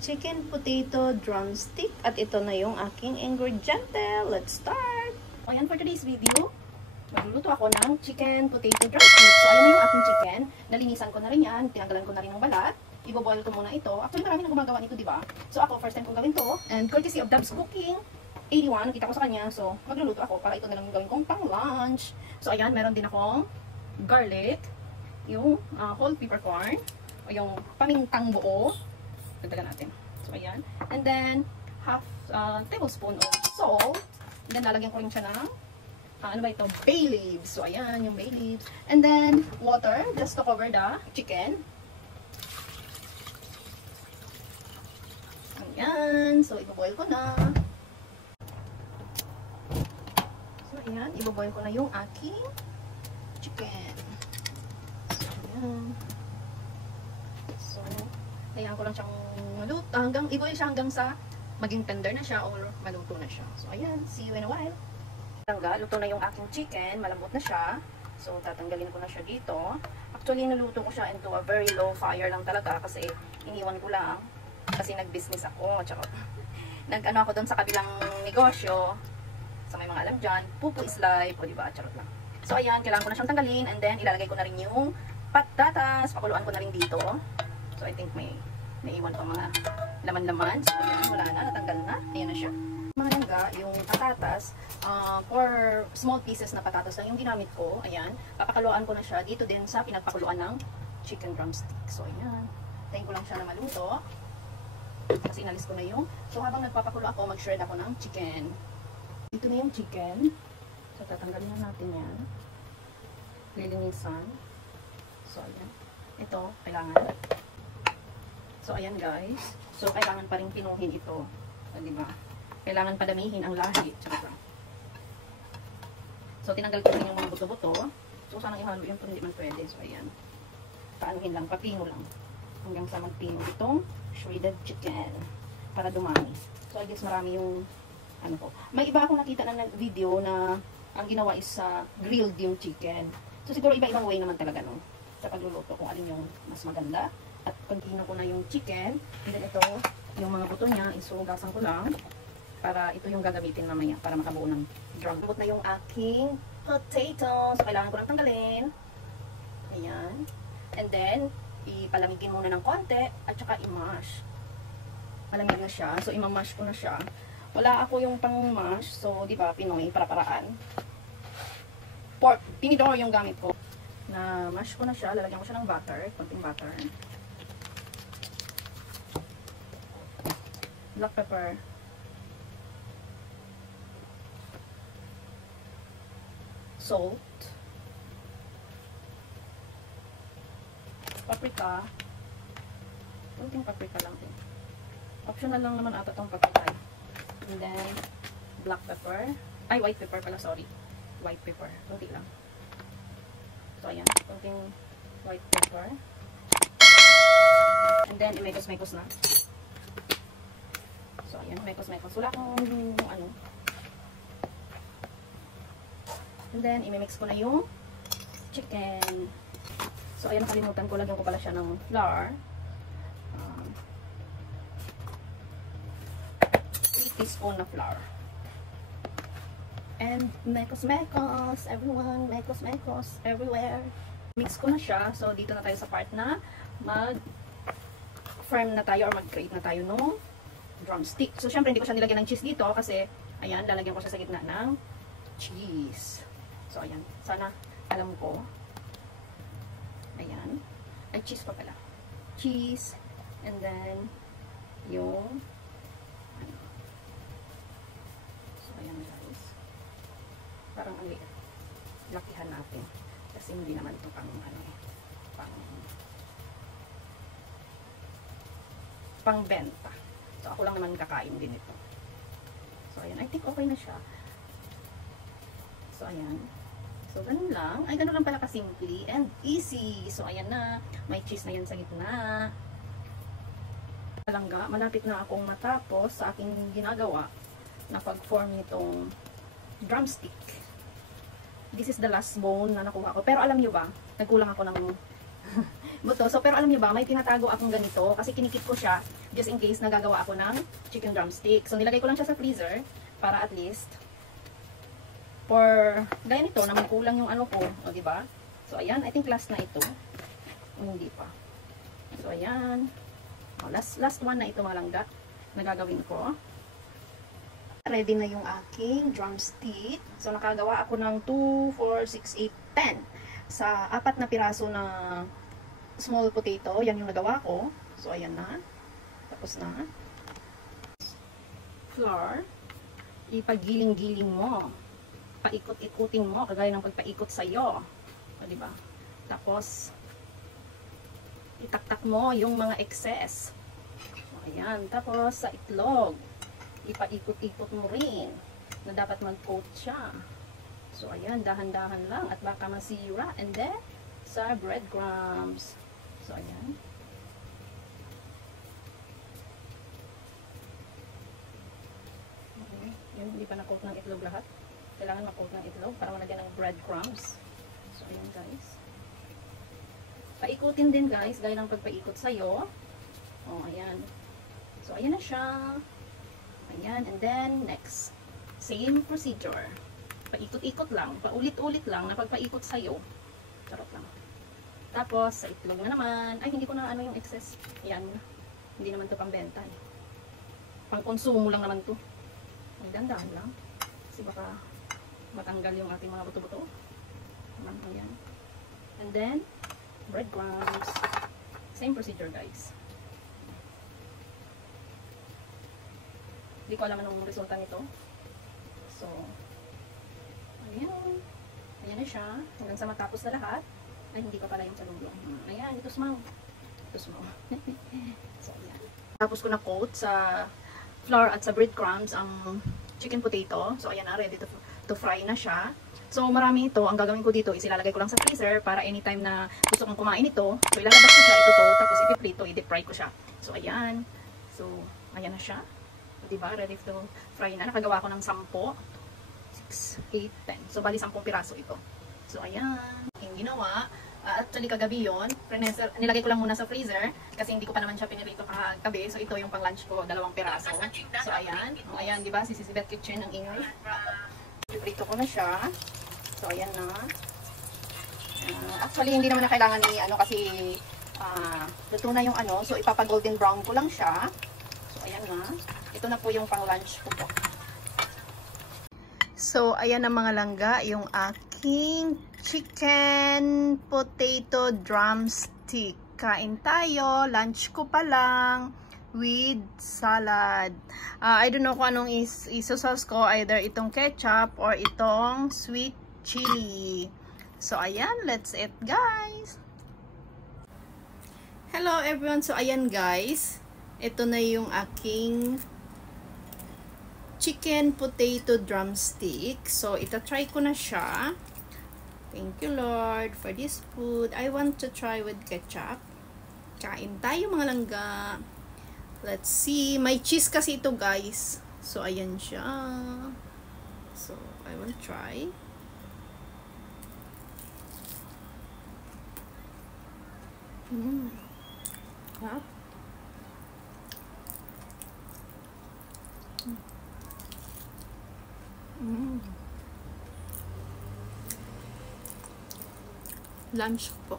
chicken potato drumstick. At ito na yung aking ingrediente. Let's start! So, ayan for today's video. Magluluto ako ng chicken potato drumstick. So, ayan na yung aking chicken. Nalinisan ko na rin yan. Tinanggalan ko na rin ng balat. Ibo-boil ko muna ito. Actually, marami na gumagawa nito, diba? So, ako, first time kong gawin to. And courtesy of Dubs Cooking 81, kita ko sa kanya. So, magluluto ako para ito na lang yung gawin kong pang-lunch. So, ayan, meron din akong garlic, yung whole peppercorn, o yung pamintang buo. Dagdagan natin. So, ayan. And then, half tablespoon of salt. And then, lalagyan ko rin siya ng, ano ba ito? Bay leaves. So, ayan, yung bay leaves. And then, water, just to cover the chicken. Ayan. So, iboboil ko na. So, ayan. Iboboil ko na yung aking chicken. So, ayan. So, hayaan ko lang siyang maluto. I-boil siya hanggang sa maging tender na siya or maluto na siya. So, ayan. See you in a while. Luto na yung aking chicken. Malambot na siya. So, tatanggalin ko na siya dito. Actually, naluto ko siya into a very low fire lang talaga kasi iniwan ko lang. Kasi nag-business ako. Tsaka, nag-ano ako doon sa kabilang negosyo. Sa may mga alam dyan. Pupu is life. O, diba? Charot lang. So, ayan. Kailangan ko na siyang tanggalin. And then, ilalagay ko na rin yung patatas. Pakuluan ko na rin dito. So, I think may naiwan pa mga laman-laman. So, ayan, wala na, natanggal na. Ayan na siya. Mga langga, yung patatas, for small pieces na patatas lang yung ginamit ko. Ayan, papakuluan ko na siya dito din sa pinagpakuluan ng chicken drumstick. So, ayan. Tayin ko lang siya na maluto. Kasi inalis ko na yung. So, habang nagpapakulo ako, mag-shred ako ng chicken. Dito na yung chicken. So, tatanggalin na natin yan. Lilinisan. So, ayan. Ito, kailangan. So, ayan guys. So, kailangan pa rin pinuhin ito. So, diba? Kailangan padamihin ang lahi. So, tinanggal ko rin yung mga buto-buto. So, sanang ihalo yun kung hindi man pwede. So, ayan. Paanuhin lang, papino lang. Hanggang sa magpino itong shredded chicken. Para dumami. So, I guess marami yung ano ko. May iba akong nakita na video na ang ginawa is grilled yung chicken. So, siguro iba-ibang way naman talaga no? Sa pagluluto kung alin yung mas maganda. At pagkino ko na yung chicken, and then ito, yung mga buto niya, isugasan ko lang para ito yung gagamitin mamaya para makabuo ng drum. Lambot na yung aking potato. So, kailangan ko lang tanggalin. Ayan. And then, ipalamigin muna ng konti at saka i-mash. Malamig na siya. So, i-mash ko na siya. Wala ako yung pang-mash. So, di ba, Pinoy, para-paraan. Pork, tinidor yung gamit ko. Na mash ko na siya. Lalagyan ko siya ng butter. Konting butter. Black pepper. Salt. Paprika. Kunting paprika lang din. Optional lang naman ata itong paprika. And then, black pepper. Ay, white pepper pala, sorry. White pepper. Kunti lang. So, ayan. Kunting white pepper. And then, imekos-mekos na. So, ayan. Mekos-mekos. Wala akong ano. And then, imimix ko na yung chicken. So, ayan, nakalimutan ko. Lagyan ko pala siya ng flour. 3 teaspoon na flour. And, mekos-mekos. Everyone, mekos-mekos. Everywhere. Mix ko na siya. So, dito na tayo sa part na mag-firm na tayo or mag-create na tayo ng drumstick. So, syempre, hindi ko siya nilagyan ng cheese dito kasi, ayan, lalagyan ko siya sa gitna ng cheese. So, ayan. Sana alam ko. Ayan. Ay, cheese pa pala. Cheese. And then, yung ano. So, ayan guys. Parang ang lakihan natin. Kasi hindi naman ito pang ano pang benta. So, ako lang naman kakain din ito. So, ayan. I think okay na siya. So, ayan. So, ganun lang. Ay, ganun lang pala ka-simple and easy. So, ayan na. May cheese na yan sa gitna. Palangga, malapit na akong matapos sa aking ginagawa na pag-form nitong drumstick. This is the last bone na nakuha ko. Pero alam nyo ba, nagkulang ako ng buto. So, pero alam niyo ba, may tinatago akong ganito kasi kinikip ko siya just in case nagagawa ako ng chicken drumstick. So, nilagay ko lang siya sa freezer para at least for gaya nito na magkulang yung ano ko, o diba? So, ayan, I think last na ito. O, hindi pa. So, ayan. O, last one na ito mga langga na gagawin ko. Ready na yung aking drumstick. So, nakagawa ako ng 2, 4, 6, 8, 10 sa 4 na piraso na small potato. Yan yung nagawa ko. So, ayan na. Tapos na. Flour. Ipaggiling-giling mo. Paikot-ikutin mo. Kagaya ng pagpaikot sa'yo. O, diba? Tapos, itaktak mo yung mga excess. So, ayan. Tapos, sa itlog. Ipaikot-ikot mo rin. Na dapat mag-coat siya. So, ayan. Dahan-dahan lang. At baka masira. And then, sa breadcrumbs. So, ayan. Okay. Yun, hindi pa na-coat ng itlog lahat. Kailangan ma-coat ng itlog para malagyan ng breadcrumbs. So, ayan guys. Paikutin din guys, gaya ng pagpaikot sa'yo. Oh, ayan. So, ayan na siya. Ayan, and then, next. Same procedure. Paikot-ikot lang, paulit-ulit lang na pagpaikot sa'yo. Charot lang. Tapos, sa itlog na naman. Ay, hindi ko na ano yung excess. Ayan. Hindi naman to pambenta. Pang konsumo lang naman to. Ang dandahan lang. Kasi baka matanggal yung ating mga buto-buto. Ayan. And then, breadcrumbs. Same procedure guys. Hindi ko alam anong resulta nito. So, ayan. Ayan na siya. Hanggang sa matapos na lahat. Ay, hindi pa pala yung salulong. Ayan, ito small. Ito small. So, ayan. Tapos ko na coat sa flour at sa breadcrumbs ang chicken potato. So, ayan na. Ready to fry na siya. So, marami ito. Ang gagawin ko dito is ilalagay ko lang sa freezer para anytime na gusto kong kumain ito. So, ilalabas ko siya. Ito to. Tapos ipiprito. I-deep fry ko siya. So, ayan. So, ayan na siya. Diba? Ready to fry na. Nakagawa ko ng 10. 6, 8, 10. So, bali 10 piraso ito. So, ayan. Yung ginawa. Actually, kagabi yun. Nilagay ko lang muna sa freezer. Kasi hindi ko pa naman siya pinirito kagabi. So, ito yung pang lunch ko. 2 piraso. So, ayan. O, ayan, diba? Si Sisibet Kitchen ang ingay. Prito ko na siya. So, ayan na. Actually, hindi naman na kailangan ni, ano, kasi luto na yung ano. So, ipapa-golden brown ko lang siya. So, ayan na. Ito na po yung pang lunch ko po. So, ayan na mga langga. Yung aking chicken potato drumstick. Kain tayo. Lunch ko pa lang. With salad. I don't know kung anong isusauce ko. Either itong ketchup or itong sweet chili. So, ayan. Let's eat, guys. Hello, everyone. So, ayan, guys. Ito na yung aking chicken potato drumstick. So, ita-try ko na siya. Thank you, Lord, for this food. I want to try with ketchup. Kain tayo, mga langga. Let's see. May cheese kasi ito, guys. So, ayan siya. So, I will try. Huh? Lunch po.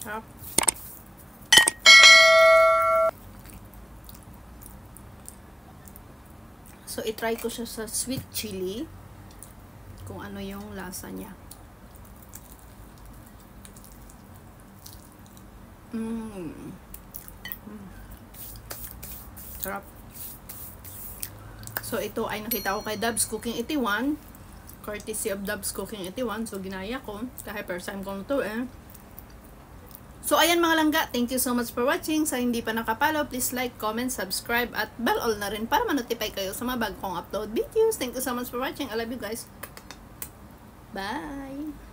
Sarap. So, itry ko siya sa sweet chili. Kung ano yung lasa niya. Sarap. So, ito ay nakita ko kay Dubs Cooking 81. Courtesy of Dubs Cooking 81. So, ginaya ko. Kahit first time ko ito eh. So, ayan mga langga. Thank you so much for watching. Sa hindi pa nakapalo, please like, comment, subscribe, at bell all na rin para ma-notify kayo sa mga bagong upload videos. Thank you so much for watching. I love you guys. Bye!